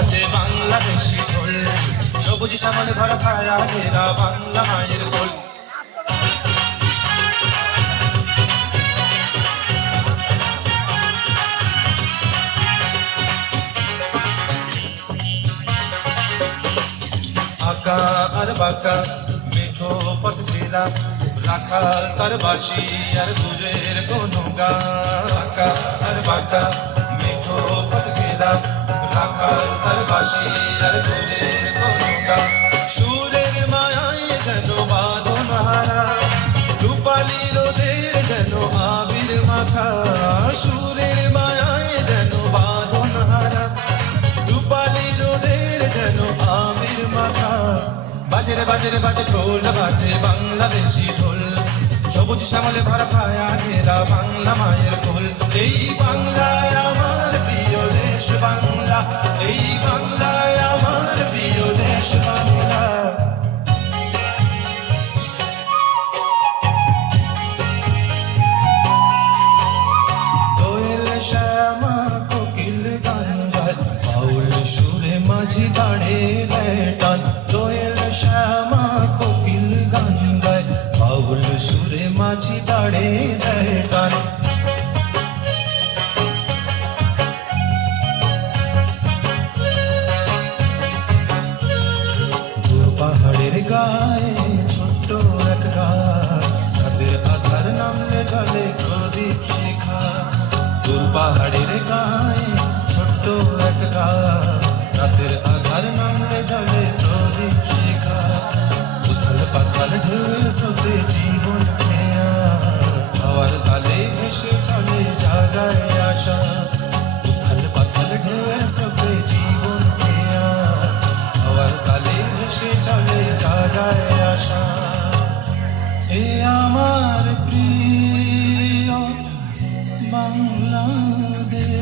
বাজে বাংলাদেশি ঢোল, সবুজ শ্যামলে ভরা ছায়া ঘেরা বাংলা মায়ের কোল। আঁকা আর বাঁকা মেঠো পথ ঘেরা, রাখাল তার বাঁশি আর দূরের কোনো গান। আঁকা আর বাঁকা মেঠো পথ ঘেরা, রাখাল তার বাঁশি আর দূরের কোনো গান। সুরের মায়ায় যেন বাঁধন হারা, রূপালি রোদের যেন আবির মাখা। সুরের মায়ায় যেন বাঁধন হারা, রূপালি রোদের যেন আবির মাখা। বাজে রে বাজে রে বাজে ঢোল, বাজে বাংলাদেশি ঢোল, সবুজ শ্যামলে ভরা ছায়া ঘেরা বাংলা মায়ের কোল। এই বাংলায় আমার প্রিয় দেশ বাংলা, এই বাংলায় আমার প্রিয় দেশ বাংলা। দোয়েল শ্যামা কোকিল গান গায়, বাউল সুরে মাঝি দাঁড়ে দেয় টান। দোয়েল শ্যামা কোকিল গান গায়, বাউল সুরে মাঝি দাঁড়ে দেয় টান। দূর পাহাড়ের গায়ে ছোট্ট এক ঘাট, তাদের আধার নামলে জলে প্রদীপ শিখা। দূর পাহাড়ের গায়ে ছোট্ট এক ঘাট, তাদের আধার নামলে জলে প্রদীপ শিখা। উথাল পাতাল ঢেউয়ের স্রোতে জীবন খেয়া, হাওয়ার তালে ভেসে চলে জাগায় আশা। উথাল পাতাল ঢেউয়ের স্রোতে জীবন খেয়া, হাওয়ার তালে ভেসে চলে জাগায় আশা। এ আমার প্রিয় বাংলাদেশ।